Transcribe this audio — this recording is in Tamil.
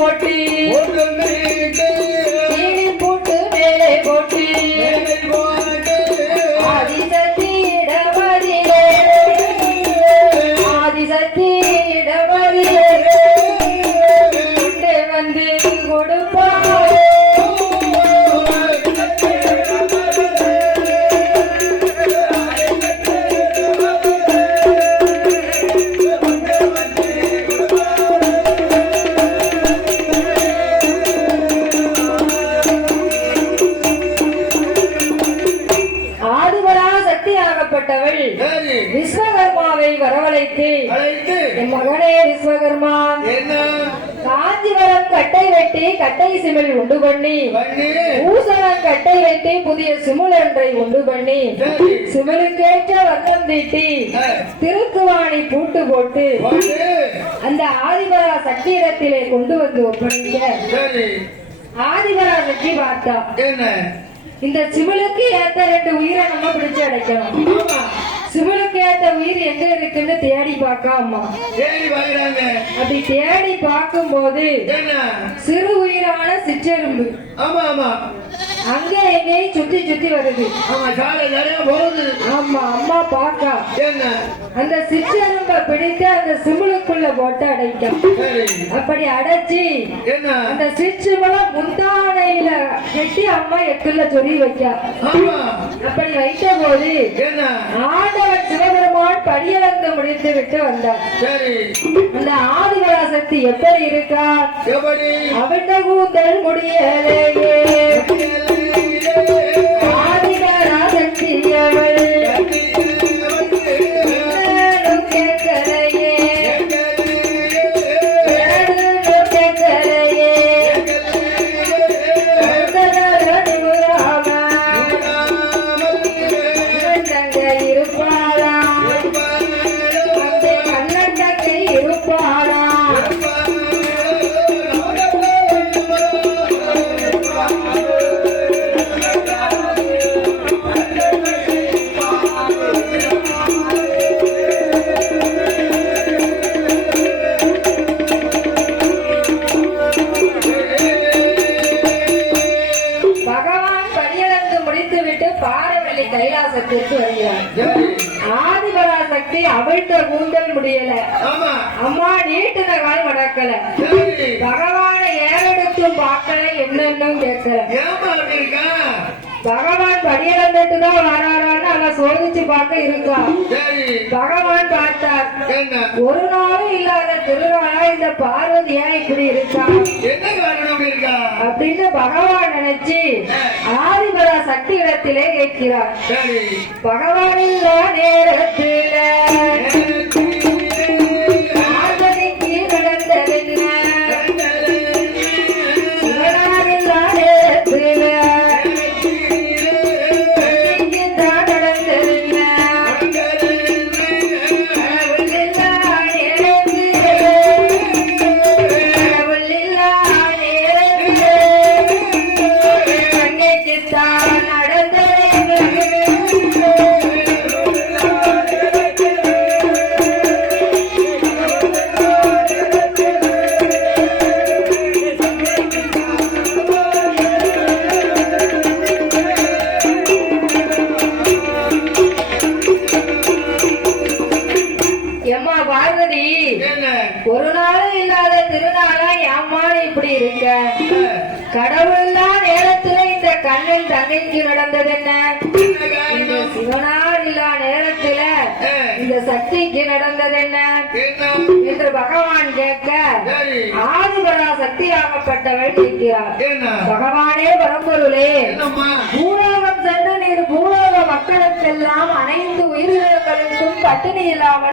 போட்டு போட்டு மேலே போட்டு ஆதிசக்தி ஆதிசக்தி வந்து கொடுப்பார் விஸ்வகர்மாவை வரவழைத்து என் மகனே விஸ்வகர்மா காஞ்சிபுரம் கட்டை வெட்டி கட்டை சிமிழ் உண்டு பண்ணி பூசணம் கட்டை வைத்து புதிய சிமிழ் ஒன்றை உண்டு பண்ணி சிமிழுக்கேற்ற வர்ணம் தீட்டி திருக்குவாணி பூட்டு போட்டு அந்த ஆதிபரா சக்தியிடத்திலே கொண்டு வந்து ஒப்படைக்க. ஆதிபரா சக்தி பார்த்தா இந்த சிமிழுக்கு ஏத்த ரெண்டு உயிரை நம்ம பிடிச்சு அடைக்கணும். ஏத்த உயிர் எங்க இருக்குன்னு தேடி பார்க்காமா தேடி வாங்குறாங்க அப்படி தேடி பார்க்கும்போது என்ன சிறு உயிரான சிற்றெரும்பு. ஆமா ஆமா. அங்க எங்கேயும் சுத்தி சுத்தி வருது. ஆமா சாலை நிறைய போகுது. ஆமா அம்மா பாக்கா என்ன? அந்த சிற்றெரும்பை பிடித்து அந்த சிமிழுக்குள்ள போட்டு அடைக்கும் அப்படி அடைச்சி என்ன? அந்த சிற்றுமலை முந்தானையில கட்டி அம்மா எக்குள்ள சொறி வைக்க. ஆமா அப்படி வைத்த போது ஆண்டவன் சிவபெருமான் படியளந்து முடித்து விட்டு வந்தார். அந்த ஆதிபராசக்தி எப்படி இருக்கா? கூந்தல் முடியலையே கைலாசத்திற்கு வருகிறார். ஆதிபராசக்தி அவள்கிட்ட கூந்தல் முடியல. ஆமா. அம்மா நீட்டின கால் மடக்கல பகவானை ஏறெடுத்தும் பார்க்கல என்னன்னும் கேட்கல. பகவான் படியளந்துட்டு தான் வராரான்னு சோதிச்சு பார்க்க இருக்கா பகவான் பார்த்தார். ஒரு நாளும் இல்லாத திருநாளா இந்த பார்வதி ஏன் இப்படி இருக்கா? அப்படின்னு பகவான் நினைச்சு ஆதிபரா சக்தி இடத்திலே கேட்கிறார் பகவானில்லா நேரத்தில இப்படி இருக்க? கடவுள்தான் நேரத்துல இந்த கண்ணன் தங்கைக்கு நடந்தது என்ன? இந்த சிவனார் இல்லா நேரத்துல இந்த சக்திக்கு நடந்தது என்ன? என்று பகவான் கேட்க ஆதிபரா சக்தியாகப்பட்டவள் கேட்கிறார். பகவானே பரம்பொருளே பூலோகம் சென்று நீர் பூலோக மக்களுக்கெல்லாம் அனைத்து உயிரினங்களுக்கும் பட்டினி இல்லாமல்